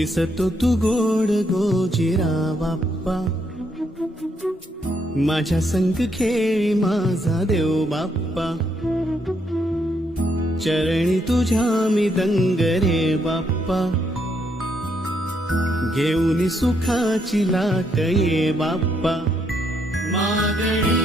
दिसतो तू गोड गोजिरा बाप्पा, माझ्या संग खेळी माझा देव बाप्पा, चरणी तुझ्या मी दंग रे बाप्पा, घेऊन सुखाची लाट ये बाप्पा, मागणी